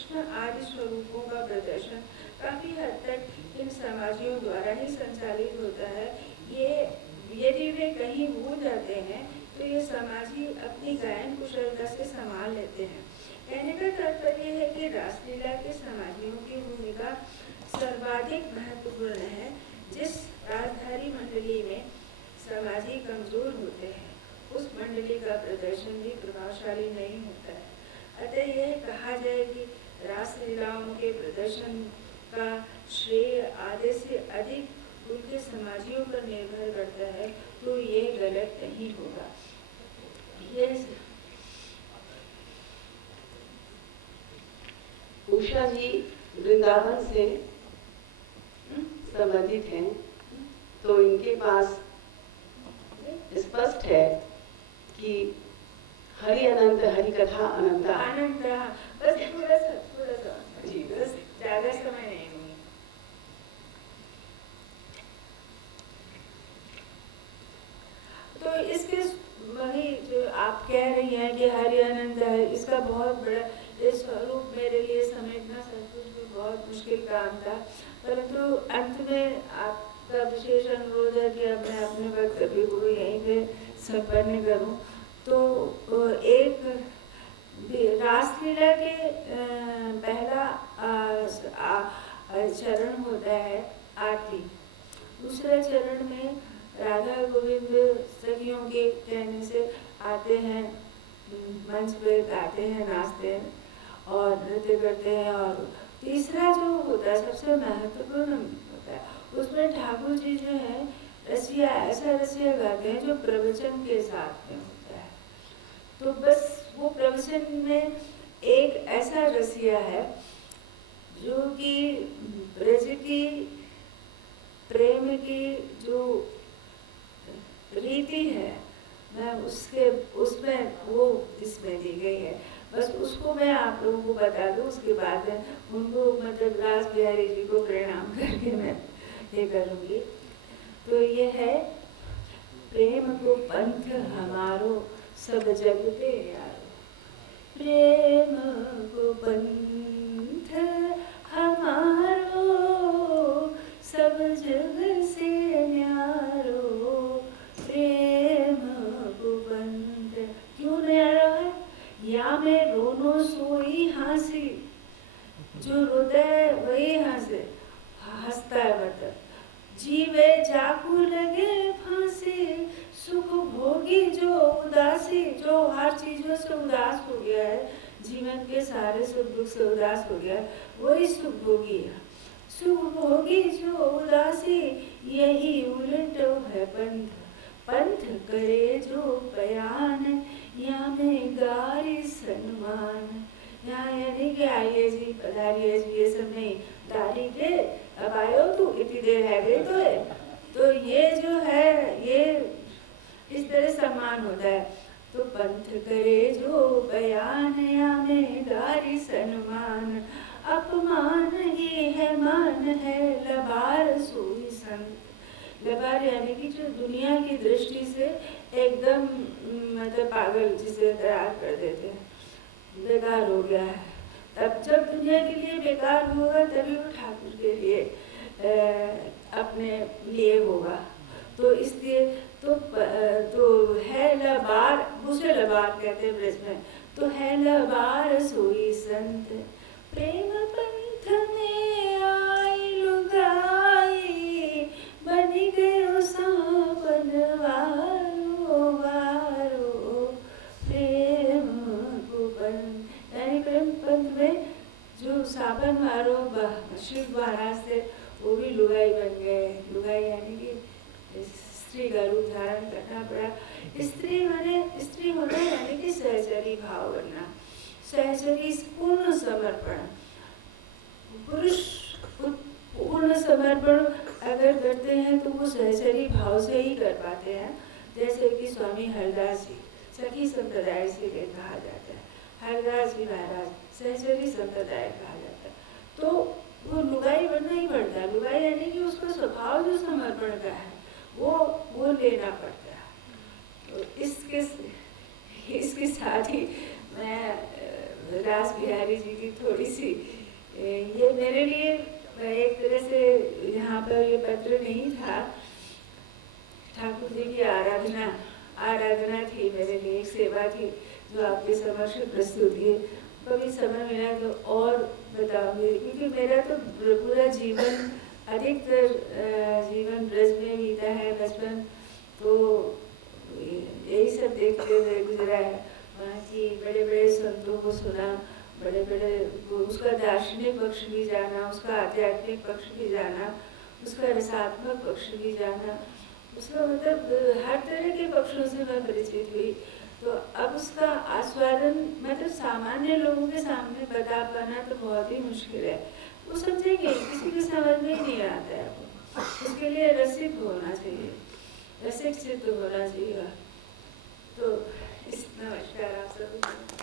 कृष्ण आदि स्वरूपों का प्रदर्शन काफ़ी हद तक इन समाजियों द्वारा ही संचालित होता है। ये यदि वे कहीं भूल जाते हैं तो ये समाजी अपनी गायन कुशलता से संभाल लेते हैं। कहने का तात्पर्य है कि रासलीला के समाजियों की भूमिका सर्वाधिक महत्वपूर्ण है। जिस राजधारी मंडली में समाजी कमजोर होते हैं उस मंडली का प्रदर्शन भी प्रभावशाली नहीं होता है। अतः यह कहा जाए कि रासलीलाओं के प्रदर्शन का श्रेय आधे से अधिक उनके समाजियों पर निर्भर करता है तो ये गलत नहीं होगा। उषा जी वृंदावन से संबंधित हैं, तो इनके पास स्पष्ट है कि हरि अनंत, हरि कथा अनंत। आनंद बस थोड़ा सा जी, बस ज़्यादा समय नहीं होगा। तो इसके वही जो आप कह रही हैं कि हरि अनंत है, इसका बहुत बड़ा ये स्वरूप मेरे लिए समेटना सचमुच में बहुत मुश्किल काम था। परंतु अंत में आपका विशेष अनुरोध है कि अब मैं अपने वक्तव्य को यहीं पे संपन्न करूं। तो एक रासलीला के पहला चरण होता है आरती। दूसरे चरण में राधा गोविंद सखियों के कहने से आते हैं, मंच पे गाते हैं, नाचते हैं और नृत्य करते हैं। और तीसरा जो होता है सबसे महत्वपूर्ण होता है, उसमें ठाकुर जी जो है रसिया, ऐसा रसिया गाते हैं जो प्रवचन के साथ में होता है। तो बस वो प्रवचन में एक ऐसा रसिया है जो कि ब्रज की प्रेम की जो रीति है, मैं उसमें वो इसमें दी गई है। बस उसको मैं आप लोगों को बता दूं, उसके बाद उनको मतलब रास बिहारी जी को प्रणाम करके मैं ये करूँगी। तो ये है, प्रेम को पंथ हमारो सब जग पे यारो, प्रेम को पंथ हमारो सब जग से न्यारो, प्रेम को पंथ क्यों न्यारा है? या में रोनो सोई हंसी, जो हृदय वही हंसे, हंसता है मतलब जीवे जाकू लगे फांसी, सुख भोगी जो उदासी, जो हर चीजों से उदास हो गया है, जीवन के सारे सुख दुख से उदास हो गया, वही सुख भोगी है। सुख भोगी जो उदासी, यही उलट है पंथ, पंथ करे जो बयान, या में गारी सन्मान। यहाँ यानी कि आइए जी, पधारिए जी, ये सब नहीं, डाली के अब आयो तू, इतनी देर है गई तो है। तो ये जो है ये इस तरह सम्मान होता है। तो पंथ करे जो बयान, या में गारी सन्मान, अपमान ही है मान है, लबार सोई संत। लबार यानी कि जो दुनिया की दृष्टि से एकदम मतलब पागल, जिसे तैयार कर देते हैं, बेकार हो गया है। तब जब दुनिया के लिए बेकार होगा तभी वो ठाकुर के लिए अपने लिए होगा। तो इसलिए तो है लबार, दूसरे लबार कहते हैं ब्रज में, तो है लबार सोई संत, प्रेम पंथ में आई लुगाई, बनी गयो सावन वारो वारो, प्रेम को पंथ यानी प्रेम पंथ में जो सावन वारो शिव महाराज थे वो भी लुगाई बन गए। लुगाई यानी कि स्त्री का रूप धारण करना पड़ा। स्त्री होना यानी कि सहचरी भाव बनना, सहचरी पूर्ण समर्पण। पुरुष पूर्ण समर्पण अगर करते हैं तो वो सहचरी भाव से ही कर पाते हैं। जैसे कि स्वामी हरदास जी सखी संप्रदाय से कहा जाता है, हरदास जी महाराज सहचरी संप्रदाय कहा जाता है। तो वो लुगाई बनना ही पड़ता है। लुगाई यानी कि उसका स्वभाव जो समर्पण का है वो लेना पड़ता है। तो इसके साथ ही मैं रास बिहारी जी की थोड़ी सी ये मेरे लिए एक तरह से यहाँ पर ये पत्र नहीं था, ठाकुर जी की आराधना थी मेरे लिए, एक सेवा थी जो आपके समक्ष प्रस्तुत है। कभी समय मिला तो और बताऊंगी, क्योंकि मेरा तो पूरा जीवन अधिकतर जीवन ब्रज में बीता है। बचपन तो यही सब देखते हुए गुजरा है। वहाँ की बड़े बड़े संतों को सुना, बड़े बड़े उसका दार्शनिक पक्ष भी जाना, उसका आध्यात्मिक पक्ष भी जाना, उसका रसात्मक पक्ष भी जाना, उसका मतलब हर तरह के पक्षों से मैं परिचित हुई। तो अब उसका आस्वादन मतलब सामान्य लोगों के सामने बता पाना तो बहुत ही मुश्किल है। वो समझेंगे, किसी को समझ में ही नहीं आता है। उसके लिए रसिक होना चाहिए, रसिक चित्त होना चाहिए। तो इस नमस्कार आप सबको।